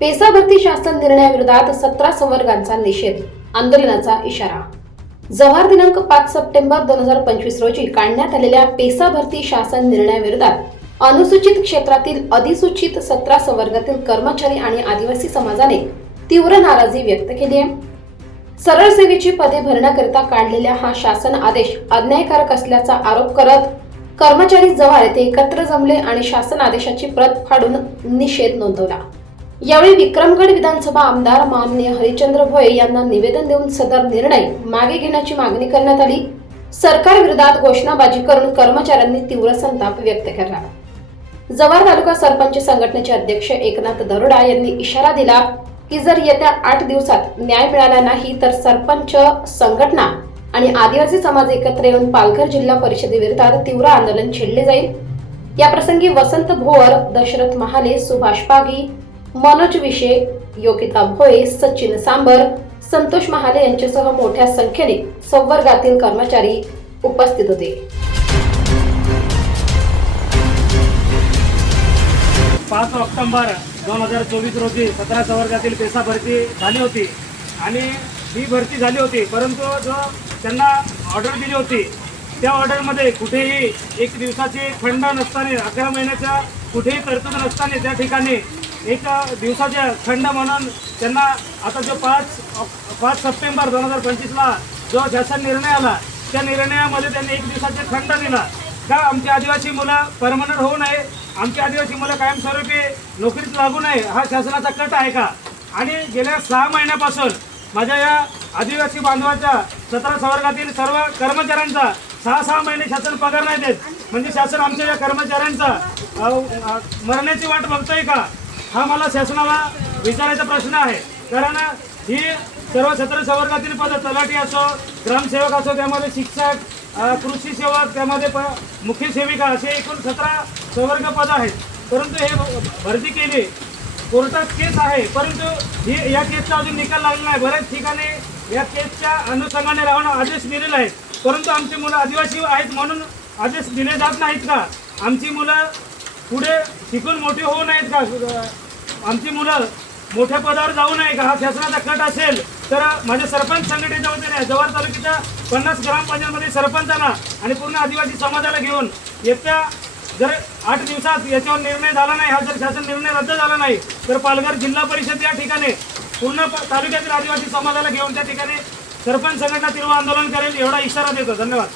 PESA भरती शासन निर्णयाविरोधात सतरा संवर्गांचा निषेध आंदोलनाचा इशारा. जव्हार दिनांक पाच सप्टेंबर दोन हजार पंचवीस रोजी काढण्यात आलेल्या पेसा भरती शासन निर्णयाविरोधात अनुसूचित क्षेत्रातील अधिसूचित सतरा संवर्गातील कर्मचारी आणि आदिवासी समाजाने तीव्र नाराजी व्यक्त केली आहे. सरळ सेवेची पदे भरण्याकरिता काढलेल्या हा शासन आदेश अन्यायकारक असल्याचा आरोप करत कर्मचारी जव्हार येथे एकत्र जमले आणि शासन आदेशाची प्रत फाडून निषेध नोंदवला. यावेळी विक्रमगड विधानसभा आमदार माननीय हरिचंद्र भोये यांना निवेदन देऊन सदर निर्णय मागे घेण्याची मागणी करण्यात आली. सरकार विरोधात घोषणाबाजी करून कर्मचाऱ्यांनी तीव्र संताप व्यक्त केला. जव्हार तालुका सरपंच संघटनेचे अध्यक्ष एकनाथ दरोडा यांनी इशारा दिला की जर येत्या आठ दिवसात न्याय मिळाला नाही तर सरपंच संघटना आणि आदिवासी समाज एकत्र येऊन पालघर जिल्हा परिषदेविरोधात तीव्र आंदोलन छेडले जाईल. याप्रसंगी वसंत भोवर दशरथ महाले सुभाष पागी मनोज विशे योगिता भोये सचिन सांबर संतोष महाले यांच्यासह मोठ्या संख्येने संवर्गातील कर्मचारी उपस्थित होते. पाच ऑक्टोंबर दोन हजार चोवीस रोजी सतरा संवर्गातील पेसा भरती झाली होती आणि ही भरती झाली होती परंतु जो त्यांना ऑर्डर दिली होती त्या ऑर्डरमध्ये कुठेही एक दिवसाची खंड नसताना अकरा महिन्याच्या कुठेही तरतूद नसताना त्या ठिकाणी एक दिवसाच्या खंड म्हणून त्यांना आता जो पाच पाच सप्टेंबर दोन हजार पंचवीसला जो शासन निर्णय आला त्या निर्णयामध्ये त्यांनी एक दिवसाचे खंड दिला. का आमची आदिवासी मुलं परमनंट होऊ नये आमची आदिवासी मुलं कायमस्वरूपी नोकरीत लागू नये हा शासनाचा कट आहे का? आणि गेल्या सहा महिन्यापासून माझ्या या आदिवासी बांधवाच्या सतरा संवर्गातील सर्व कर्मचाऱ्यांचा सहा सहा महिने शासन पगार नाही देत. म्हणजे शासन आमच्या या कर्मचाऱ्यांचा मरण्याची वाट बघतोय का? हा मला शासनाला विचारायचा प्रश्न आहे. कारण ही सर्व सतरा संवर्गातील पद तलाठी असो ग्रामसेवक असो त्यामध्ये शिक्षक कृषी सेवक त्यामध्ये प मुख्य सेविका असे एकूण सतरा संवर्ग पद आहेत. परंतु हे भ- भरती केली. कोर्टात केस आहे परंतु ही या केसचा अजून निकाल लागला नाही. बऱ्याच ठिकाणी या केसच्या अनुषंगाने राहून आदेश दिलेला आहे परंतु आमची मुलं आदिवासी आहेत म्हणून आदेश दिले जात नाहीत का? आमची मुलं पुढे शिकून मोठी होऊ नयेत का? आमची मुलं मोठ्या पदावर जाऊ नये का? हा शासनाचा कट असेल तर माझ्या सरपंच संघटनेच्या वतीने जव्हार तालुक्याच्या पन्नास ग्रामपंचायतमध्ये सरपंचांना आणि पूर्ण आदिवासी समाजाला घेऊन येत्या जर आठ दिवसात याच्यावर निर्णय झाला नाही हा जर शासन निर्णय रद्द झाला नाही तर पालघर जिल्हा परिषद या ठिकाणी पूर्ण प- तालुक्यातील आदिवासी समाजाला घेऊन त्या ठिकाणी सरपंच संघटना तीव्र आंदोलन करेल एवढा इशारा देतो. धन्यवाद.